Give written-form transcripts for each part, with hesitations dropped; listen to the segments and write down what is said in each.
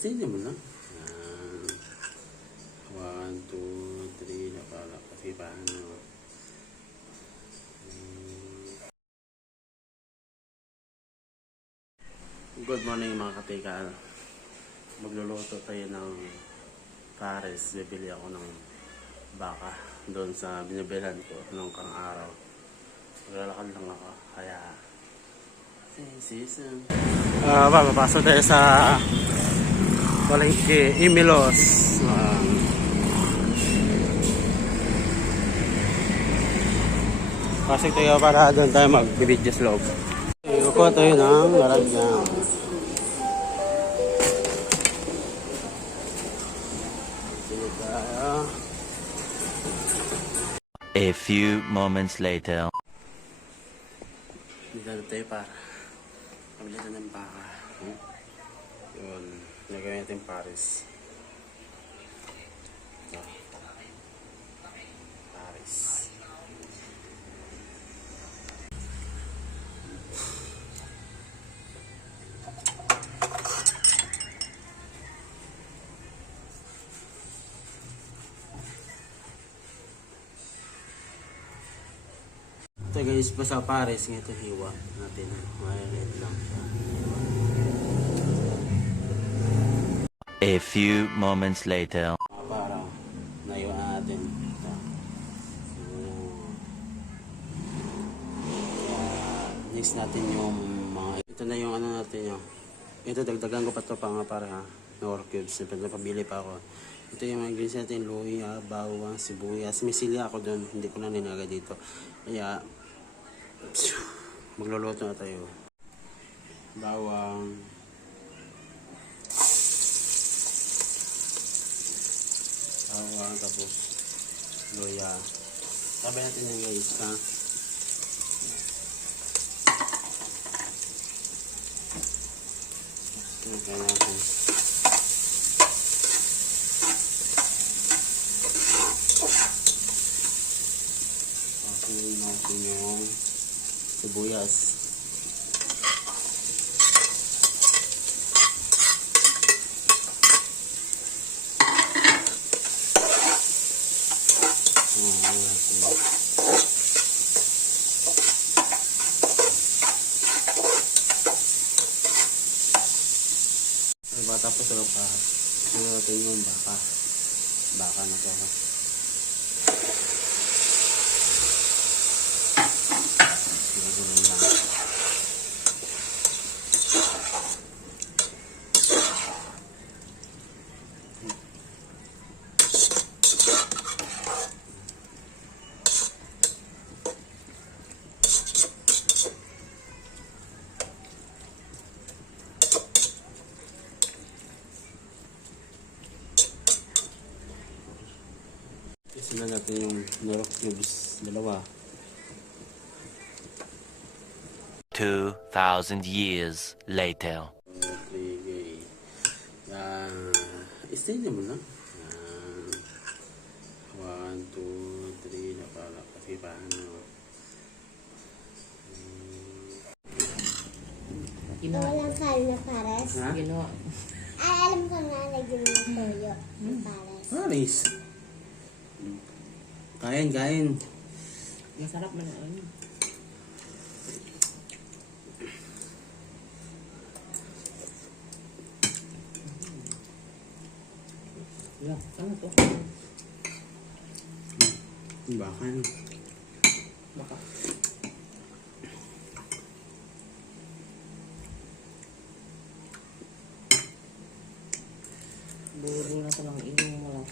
Stay naman lang. Yan. 1, 2, 3. Napala. Kasi paano. Good morning mga katikal. Magluluto tayo ng pares. Bibili ako ng baka doon sa binibilhan ko nung kang araw. Maglalakad lang ako. Kaya season. Papasok tayo sa Palengke Imilos. Pasok tayo para doon tayo mag-video slope. Kukuha tayo ng lalagyan. A few moments later. Dito na tayo para pabilitan ng baka. Yun. Nagawin natin pares. Ito. Pares. Ito guys, basta pares. Ito hiwa natin. Maliit lang siya. A few moments later. Parang naiwan natin. Ito. Next natin yung mga... Ito na yung ano natin yung... Ito dagdagan ko pa ito pa nga para ha. Nor cubes. Napabili pa ako. Ito yung mga ingredients natin. Luya, bawang, sibuyas. May silya ako doon. Hindi ko na nilagay dito. Kaya... Magluluto na tayo. Bawang. Bawang, tapos luya. Sabay natin yung guys, ha? Kaya natin. Pasunin natin yung sibuyas. Tapos ano pa, ano natin yung baka na to. Sila natin yung Nor cubes, dalawa. 2,000 years later. Stay naman lang. 1, 2, 3. Napala. Kasi paano. Walang kain na pares. Ha? Ay, alam ko na, lagyan ng toyo. Pares. Pares. Kain. Masarap man ano. Ano to? Bakan. Baka. Buro na sa mga inom mo lang.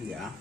Yeah.